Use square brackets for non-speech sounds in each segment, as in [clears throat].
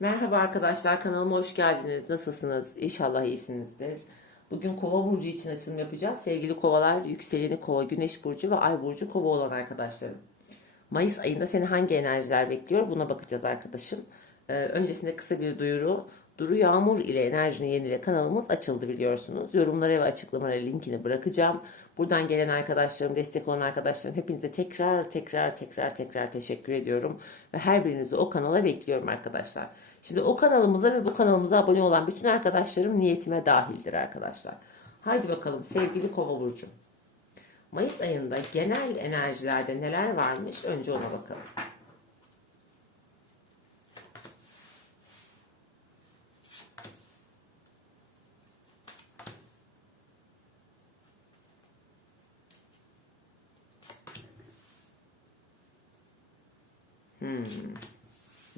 Merhaba arkadaşlar kanalıma hoş geldiniz. Nasılsınız? İnşallah iyisinizdir. Bugün Kova burcu için açılım yapacağız. Sevgili Kovalar, yükseleni Kova, Güneş burcu ve Ay burcu Kova olan arkadaşlarım. Mayıs ayında seni hangi enerjiler bekliyor? Buna bakacağız arkadaşım. Ee, öncesinde kısa bir duyuru. Duru Yağmur ile enerjini yenile kanalımız açıldı biliyorsunuz. Yorumlara ve açıklamalara linkini bırakacağım. Buradan gelen arkadaşlarım, destek olan arkadaşlarım hepinize tekrar tekrar tekrar tekrar teşekkür ediyorum. Ve her birinizi o kanala bekliyorum arkadaşlar. Şimdi o kanalımıza ve bu kanalımıza abone olan bütün arkadaşlarım niyetime dahildir arkadaşlar. Haydi bakalım sevgili Kova burcu. Mayıs ayında genel enerjilerde neler varmış önce ona bakalım. Hmm.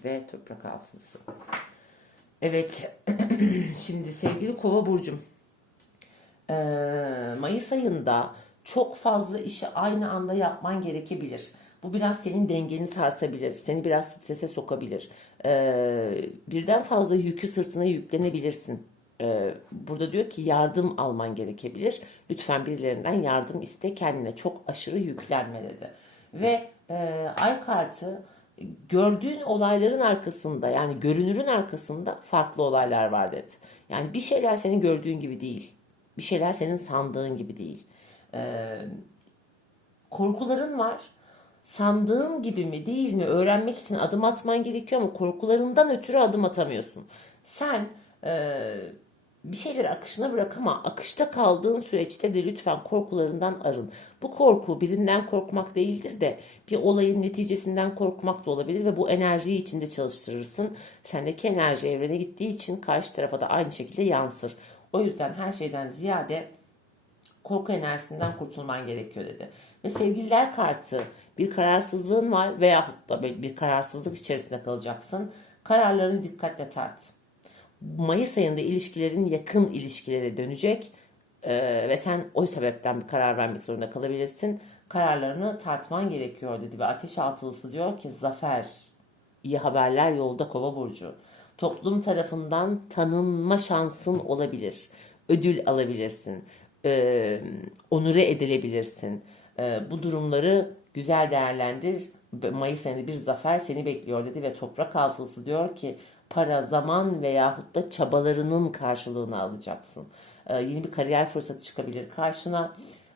Ve toprak altınısı. Evet. [clears throat] Şimdi sevgili Kova burcum. Mayıs ayında çok fazla işi aynı anda yapman gerekebilir. Bu biraz senin dengeni sarsabilir. Seni biraz strese sokabilir. Birden fazla yükü sırtına yüklenebilirsin. Burada diyor ki yardım alman gerekebilir. Lütfen birilerinden yardım iste kendine. Çok aşırı yüklenme dedi. Ve e, ay kartı gördüğün olayların arkasında yani görünürün arkasında farklı olaylar var dedi. Yani bir şeyler senin gördüğün gibi değil. Bir şeyler senin sandığın gibi değil. Ee, korkuların var. Sandığın gibi mi değil mi öğrenmek için adım atman gerekiyor ama korkularından ötürü adım atamıyorsun. Sen e, bir şeyleri akışına bırak ama akışta kaldığın süreçte de lütfen korkularından arın. Bu korku birinden korkmak değildir de bir olayın neticesinden korkmak da olabilir ve bu enerjiyi içinde çalıştırırsın. Sendeki enerji evrene gittiği için karşı tarafa da aynı şekilde yansır. O yüzden her şeyden ziyade korku enerjisinden kurtulman gerekiyor dedi. Ve sevgililer kartı bir kararsızlığın var veyahut da bir kararsızlık içerisinde kalacaksın. Kararlarını dikkatle tart. Mayıs ayında ilişkilerin yakın ilişkilere dönecek ee, ve sen o sebepten bir karar vermek zorunda kalabilirsin. Kararlarını tartman gerekiyor dedi ve ateş altılısı diyor ki zafer, iyi haberler yolda kova burcu. Toplum tarafından tanınma şansın olabilir. Ödül alabilirsin. Ee, onure edilebilirsin. Ee, bu durumları güzel değerlendir. Mayıs ayında bir zafer seni bekliyor dedi ve toprak altılısı diyor ki para, zaman veyahut da çabalarının karşılığını alacaksın. Ee, yeni bir kariyer fırsatı çıkabilir karşına.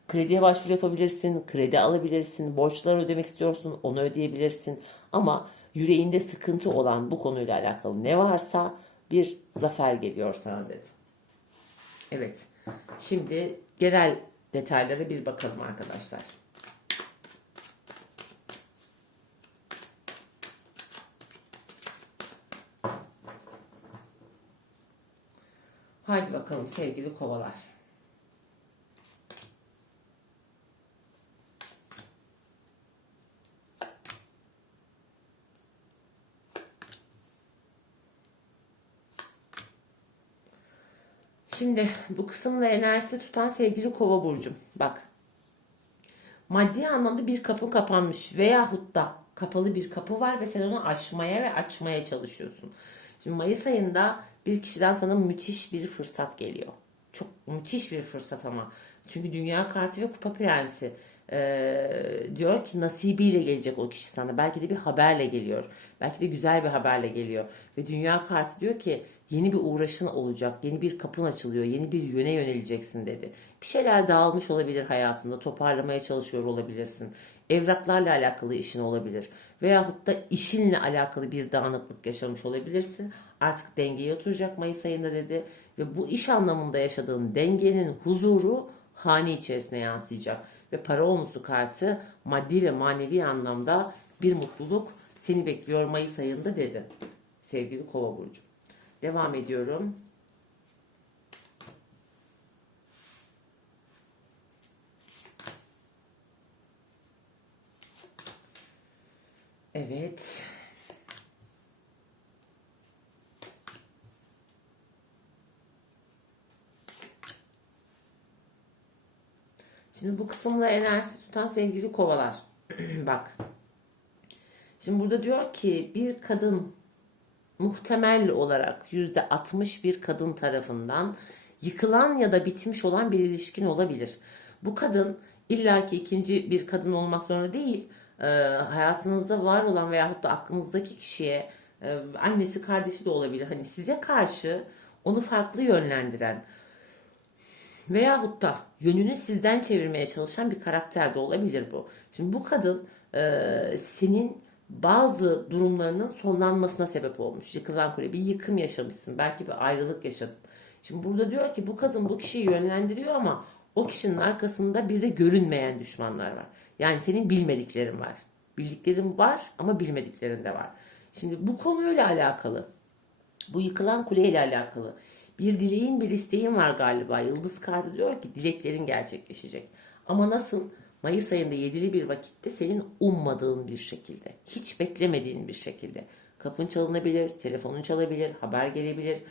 Krediye başvuru yapabilirsin, kredi alabilirsin, borçlar ödemek istiyorsun, onu ödeyebilirsin. Ama yüreğinde sıkıntı olan bu konuyla alakalı ne varsa bir zafer geliyor sana dedi. Evet, şimdi genel detaylara bir bakalım arkadaşlar. Haydi bakalım sevgili kovalar. Şimdi bu kısımla enerjisi tutan sevgili kova burcum. Bak. Maddi anlamda bir kapı kapanmış veyahut da kapalı bir kapı var ve sen onu aşmaya ve açmaya çalışıyorsun. Şimdi Mayıs ayında bir kişiden sana müthiş bir fırsat geliyor. Çok müthiş bir fırsat ama. Çünkü Dünya Kartı ve Kupa Prensi ee, diyor ki nasibiyle gelecek o kişi sana. Belki de bir haberle geliyor. Belki de güzel bir haberle geliyor. Ve Dünya Kartı diyor ki yeni bir uğraşın olacak. Yeni bir kapın açılıyor. Yeni bir yöne yöneleceksin dedi. Bir şeyler dağılmış olabilir hayatında. Toparlamaya çalışıyor olabilirsin. Evraklarla alakalı işin olabilir. Veyahut da işinle alakalı bir dağınıklık yaşamış olabilirsin. Artık dengeye oturacak Mayıs ayında dedi. Ve bu iş anlamında yaşadığın dengenin huzuru hane içerisine yansıyacak. Ve para olmusu kartı maddi ve manevi anlamda bir mutluluk seni bekliyor Mayıs ayında dedi. Sevgili Kova Burcu. Devam ediyorum. Evet. Şimdi bu kısımla enerjisi tutan sevgili kovalar. [clears throat] Bak. Şimdi burada diyor ki bir kadın muhtemel olarak yüzde 60 bir kadın tarafından yıkılan ya da bitmiş olan bir ilişkin olabilir. Bu kadın illaki ikinci bir kadın olmak zorunda değil. Ee, hayatınızda var olan veyahut da aklınızdaki kişiye e, annesi kardeşi de olabilir. Hani size karşı onu farklı yönlendiren veyahut da yönünü sizden çevirmeye çalışan bir karakter de olabilir bu. Şimdi bu kadın e, senin bazı durumlarının sonlanmasına sebep olmuş. Yıkılan kule bir yıkım yaşamışsın. Belki bir ayrılık yaşadın. Şimdi burada diyor ki bu kadın bu kişiyi yönlendiriyor ama o kişinin arkasında bir de görünmeyen düşmanlar var. Yani senin bilmediklerin var. Bildiklerin var ama bilmediklerin de var. Şimdi bu konuyla alakalı, bu yıkılan kuleyle alakalı bir dileğin bir isteğin var galiba. Yıldız kartı diyor ki dileklerin gerçekleşecek. Ama nasıl? Mayıs ayında yedili bir vakitte senin ummadığın bir şekilde, hiç beklemediğin bir şekilde. Kapın çalınabilir, telefonun çalabilir, haber gelebilir.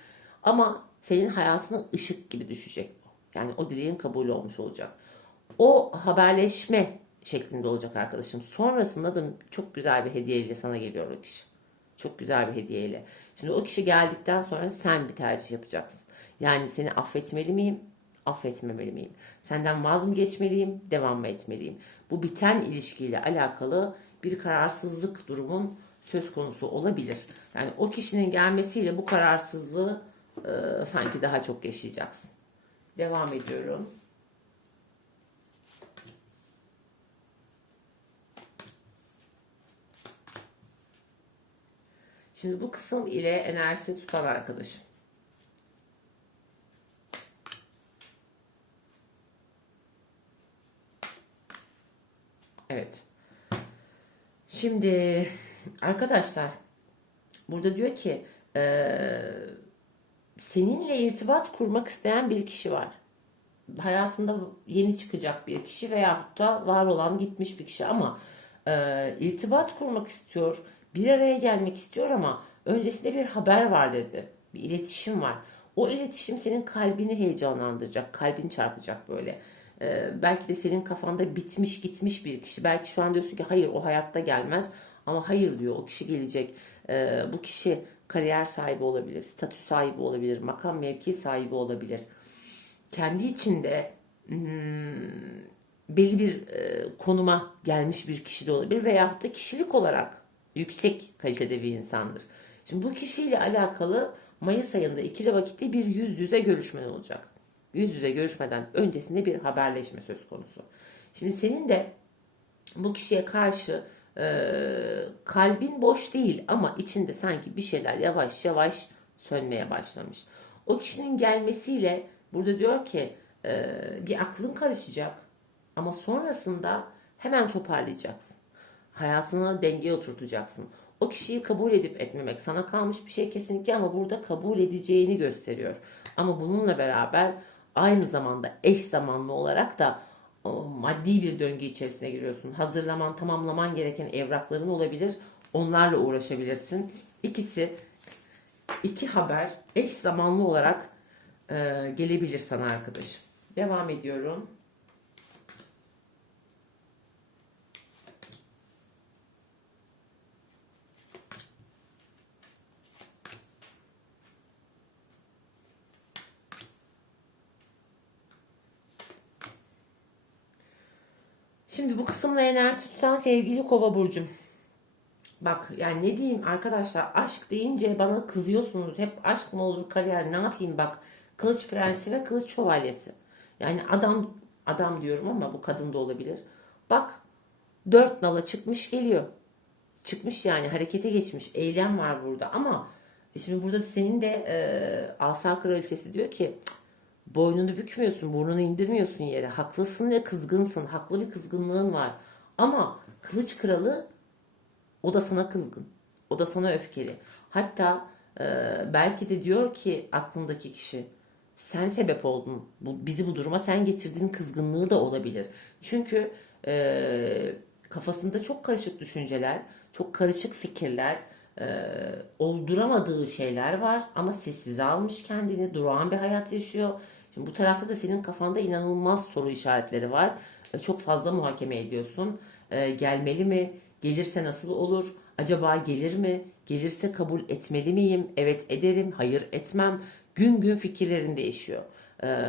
Ama senin hayatına ışık gibi düşecek. Yani o dileğin kabul olmuş olacak. O haberleşme şeklinde olacak arkadaşım. Sonrasında da çok güzel bir hediyeyle sana geliyor o kişi. Çok güzel bir hediyeyle. Şimdi o kişi geldikten sonra sen bir tercih yapacaksın. Yani seni affetmeli miyim? Affetmemeli miyim? Senden vaz mı geçmeliyim? Devam mı etmeliyim? Bu biten ilişkiyle alakalı bir kararsızlık durumun söz konusu olabilir. Yani o kişinin gelmesiyle bu kararsızlığı e, sanki daha çok yaşayacaksın. Devam ediyorum. Şimdi bu kısım ile enerjisi tutan arkadaşım. Evet. Şimdi arkadaşlar burada diyor ki eee, seninle irtibat kurmak isteyen bir kişi var. Hayatında yeni çıkacak bir kişi veyahut da var olan gitmiş bir kişi ama e, irtibat kurmak istiyor. Bir araya gelmek istiyor ama öncesinde bir haber var dedi. Bir iletişim var. O iletişim senin kalbini heyecanlandıracak. Kalbin çarpacak böyle. E, belki de senin kafanda bitmiş gitmiş bir kişi. Belki şu an diyorsun ki hayır o hayatta gelmez. Ama hayır diyor o kişi gelecek. E, bu kişi kariyer sahibi olabilir, statü sahibi olabilir, makam mevki sahibi olabilir. Kendi içinde hmm, belli bir e, konuma gelmiş bir kişi de olabilir veyahut da kişilik olarak yüksek kalitede bir insandır. Şimdi bu kişiyle alakalı Mayıs ayında ikili vakitte bir yüz yüze görüşmen olacak. Yüz yüze görüşmeden öncesinde bir haberleşme söz konusu. Şimdi senin de bu kişiye karşı e, kalbin boş değil ama içinde sanki bir şeyler yavaş yavaş sönmeye başlamış. O kişinin gelmesiyle burada diyor ki e, bir aklın karışacak ama sonrasında hemen toparlayacaksın. Hayatını dengeye oturtacaksın. O kişiyi kabul edip etmemek sana kalmış bir şey kesinlikle ama burada kabul edeceğini gösteriyor. Ama bununla beraber aynı zamanda eş zamanlı olarak da o maddi bir döngü içerisine giriyorsun. Hazırlaman, tamamlaman gereken evrakların olabilir. Onlarla uğraşabilirsin. İkisi iki haber eş zamanlı olarak e, gelebilir sana arkadaşım. Devam ediyorum. Şimdi bu kısımla enerji tutan sevgili kova burcum. Bak yani ne diyeyim arkadaşlar aşk deyince bana kızıyorsunuz. Hep aşk mı olur kariyer ne yapayım bak. Kılıç prensi ve kılıç şövalyesi. Yani adam adam diyorum ama bu kadın da olabilir. Bak dört nala çıkmış geliyor. Çıkmış yani harekete geçmiş. Eylem var burada ama şimdi burada senin de e, Asa Kraliçesi diyor ki "Cık, boynunu bükmüyorsun, burnunu indirmiyorsun yere. Haklısın ve kızgınsın. Haklı bir kızgınlığın var. Ama Kılıç Kralı o da sana kızgın. O da sana öfkeli. Hatta e, belki de diyor ki aklındaki kişi sen sebep oldun. Bu, bizi bu duruma sen getirdin kızgınlığı da olabilir. Çünkü e, kafasında çok karışık düşünceler, çok karışık fikirler, e, olduramadığı şeyler var ama sessize almış kendini, durağan bir hayat yaşıyor. Şimdi bu tarafta da senin kafanda inanılmaz soru işaretleri var. E, çok fazla muhakeme ediyorsun. E, gelmeli mi? Gelirse nasıl olur? Acaba gelir mi? Gelirse kabul etmeli miyim? Evet ederim, hayır etmem. Gün gün fikirlerin değişiyor. Ee,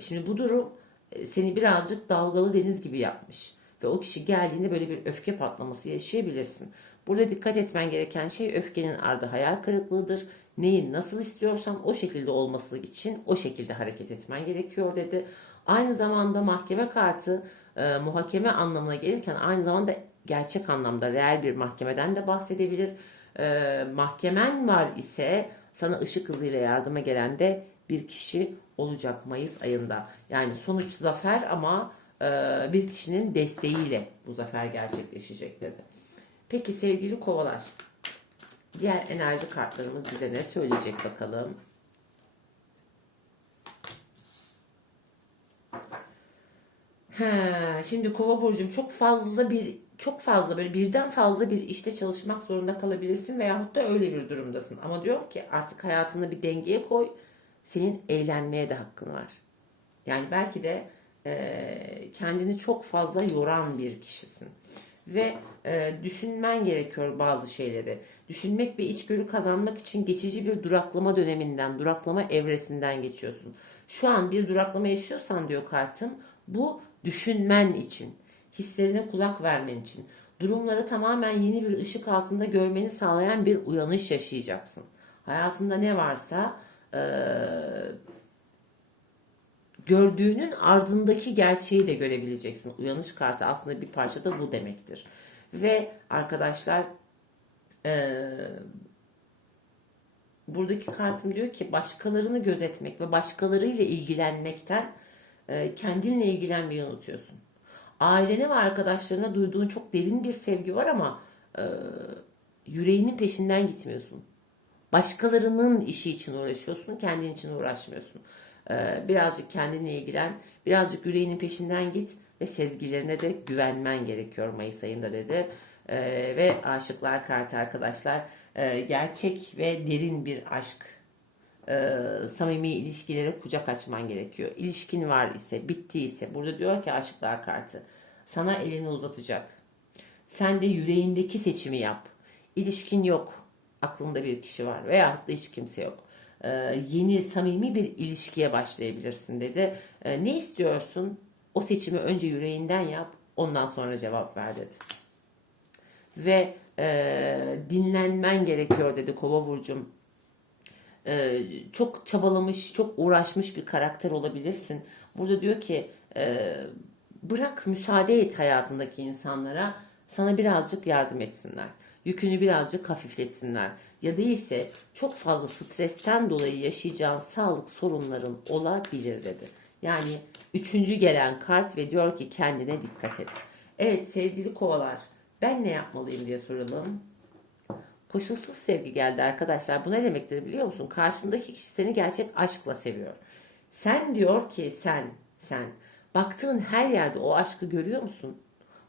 şimdi bu durum e, seni birazcık dalgalı deniz gibi yapmış. Ve o kişi geldiğinde böyle bir öfke patlaması yaşayabilirsin. Burada dikkat etmen gereken şey öfkenin ardı hayal kırıklığıdır. Neyi nasıl istiyorsan o şekilde olması için o şekilde hareket etmen gerekiyor dedi. Aynı zamanda mahkeme kartı e, muhakeme anlamına gelirken aynı zamanda gerçek anlamda reel bir mahkemeden de bahsedebilir. E, mahkemen var ise sana ışık hızıyla yardıma gelen de bir kişi olacak Mayıs ayında. Yani sonuç zafer ama e, bir kişinin desteğiyle bu zafer gerçekleşecek dedi. Peki sevgili kovalar, diğer enerji kartlarımız bize ne söyleyecek bakalım. He, şimdi kova burcum çok fazla bir çok fazla böyle birden fazla bir işte çalışmak zorunda kalabilirsin veyahut da öyle bir durumdasın. Ama diyor ki artık hayatını bir dengeye koy. Senin eğlenmeye de hakkın var. Yani belki de e, kendini çok fazla yoran bir kişisin. Ve e, düşünmen gerekiyor bazı şeyleri. Düşünmek ve içgörü kazanmak için geçici bir duraklama döneminden, duraklama evresinden geçiyorsun. Şu an bir duraklama yaşıyorsan diyor kartım, bu düşünmen için, hislerine kulak vermen için, durumları tamamen yeni bir ışık altında görmeni sağlayan bir uyanış yaşayacaksın. Hayatında ne varsa e, gördüğünün ardındaki gerçeği de görebileceksin. Uyanış kartı aslında bir parça da bu demektir. Ve arkadaşlar e, buradaki kartım diyor ki başkalarını gözetmek ve başkalarıyla ilgilenmekten e, kendinle ilgilenmeyi unutuyorsun. Ailene ve arkadaşlarına duyduğun çok derin bir sevgi var ama e, yüreğinin peşinden gitmiyorsun. Başkalarının işi için uğraşıyorsun, kendin için uğraşmıyorsun. E, birazcık kendinle ilgilen, birazcık yüreğinin peşinden git ve sezgilerine de güvenmen gerekiyor Mayıs ayında dedi. E, ve aşıklar kartı arkadaşlar e, gerçek ve derin bir aşk e, samimi ilişkilere kucak açman gerekiyor. İlişkin var ise, bittiyse, burada diyor ki aşıklar kartı, sana elini uzatacak. Sen de yüreğindeki seçimi yap. İlişkin yok, aklında bir kişi var veya da hiç kimse yok. E, yeni samimi bir ilişkiye başlayabilirsin dedi. E, ne istiyorsun? O seçimi önce yüreğinden yap, ondan sonra cevap ver dedi. Ve e, dinlenmen gerekiyor dedi Kova burcum e, çok çabalamış, çok uğraşmış bir karakter olabilirsin. Burada diyor ki e, bırak müsaade et hayatındaki insanlara sana birazcık yardım etsinler. Yükünü birazcık hafifletsinler. Ya değilse çok fazla stresten dolayı yaşayacağın sağlık sorunların olabilir dedi. Yani üçüncü gelen kart ve diyor ki kendine dikkat et. Evet sevgili kovalar ben ne yapmalıyım diye soralım. Koşulsuz sevgi geldi arkadaşlar. Bu ne demektir biliyor musun? Karşındaki kişi seni gerçek aşkla seviyor. Sen diyor ki sen, sen baktığın her yerde o aşkı görüyor musun?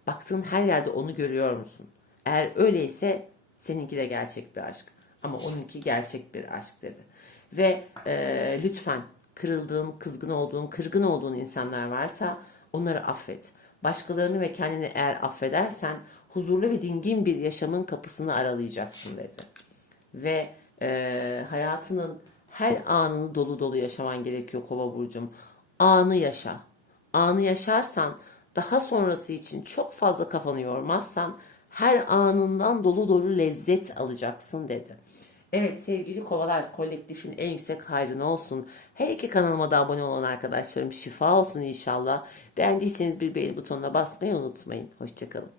Baktığın her yerde onu görüyor musun? Eğer öyleyse seninki de gerçek bir aşk. Ama onunki gerçek bir aşk dedi. Ve e, lütfen kırıldığın, kızgın olduğun, kırgın olduğun insanlar varsa onları affet. Başkalarını ve kendini eğer affedersen huzurlu ve dingin bir yaşamın kapısını aralayacaksın dedi. Ve e, hayatının her anını dolu dolu yaşaman gerekiyor kova burcum. Anı yaşa. Anı yaşarsan daha sonrası için çok fazla kafanı yormazsan her anından dolu dolu lezzet alacaksın dedi. Evet sevgili kovalar kolektifin en yüksek hayrına olsun. Her iki kanalıma da abone olan arkadaşlarım şifa olsun inşallah. Beğendiyseniz bir beğeni butonuna basmayı unutmayın. Hoşçakalın.